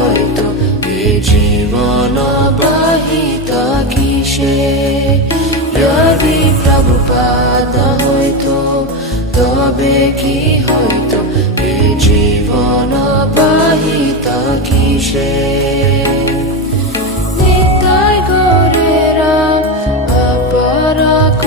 হয়তো এ জীবন বাহিত কিসে যদি প্রভুপাদ হয়তো তবে কি হয়তো এ জীবন বাহিত কিসে নিতাই গৌরেরা অপরাধ